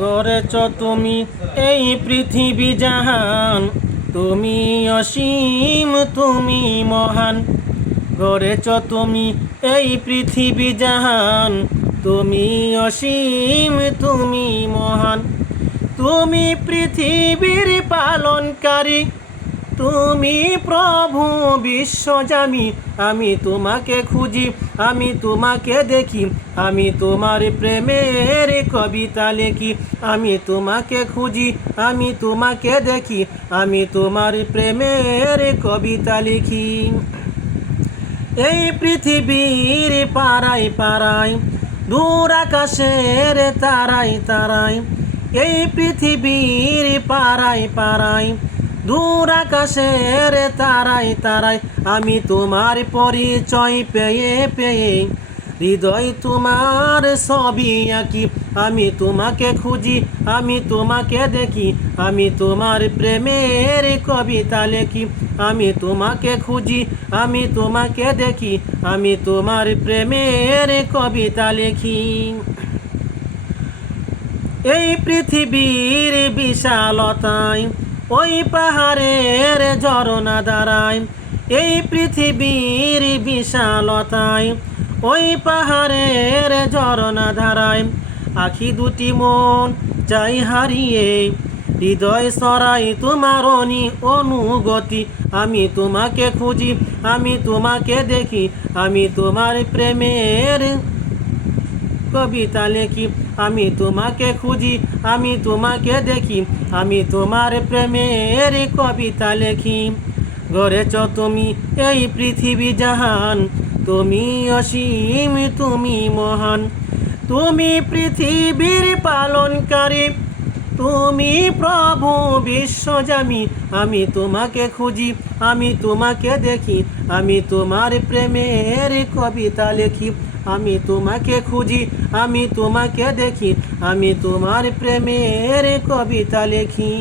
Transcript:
গড়েছ তুমি এই পৃথিবী জাহান, তুমি অসীম তুমি মহান। গড়েছ তুমি এই পৃথিবী জাহান, তুমি অসীম তুমি মহান। তুমি পৃথিবীর পালনকারী, তুমি প্রভু বিশ্বজামি। আমি তোমাকে খুঁজি, আমি তোমাকে দেখি, আমি তোমার প্রেমের কবিতা লিখি। আমি তোমাকে খুঁজি, আমি তোমাকে দেখি, আমি তোমার প্রেমের কবিতা লিখি। এই পৃথিবীর পাড়ায় পাড়ায়, দূর আকাশের তারায় তারায়। এই পৃথিবীর পাড়ায় পাড়ায়, দূর আকাশের তারায় তারায়। আমি তোমার পরিচয় পেয়ে পেয়ে হৃদয় তোমার ছবি আঁকি। আমি তোমাকে খুঁজি, আমি তোমাকে দেখি, আমি তোমার প্রেমের কবিতা লিখি। আমি তোমাকে খুঁজি, আমি তোমাকে দেখি, আমি তোমার প্রেমের কবিতা লিখি। এই পৃথিবীর বিশালতায়, ওই পাহাড়ের ঝরনা দাঁড়ায়। এই পৃথিবীর বিশালতায়, ওই পাহাড়ের ঝরনা ধারায়। আখি দুটি মন চাই হারিয়ে, হৃদয় সরাই তোমার অনুগতি। আমি তোমাকে খুঁজি, আমি তোমাকে দেখি, আমি তোমার প্রেমের কবিতা লিখি। আমি তোমাকে খুঁজি, আমি তোমাকে দেখি, আমি তোমার প্রেমের কবিতা লিখি। গড়েছ তুমি এই পৃথিবী জাহান, তুমি অসীম তুমি মহান। তুমি পৃথিবীর পালনকারী, তুমি প্রভু বিশ্বজামি। আমি তোমাকে খুঁজি, আমি তোমাকে দেখি, আমি তোমার প্রেমের কবিতা লিখি। আমি তোমাকে খুঁজি, আমি তোমাকে দেখি, আমি তোমার প্রেমের কবিতা লিখি।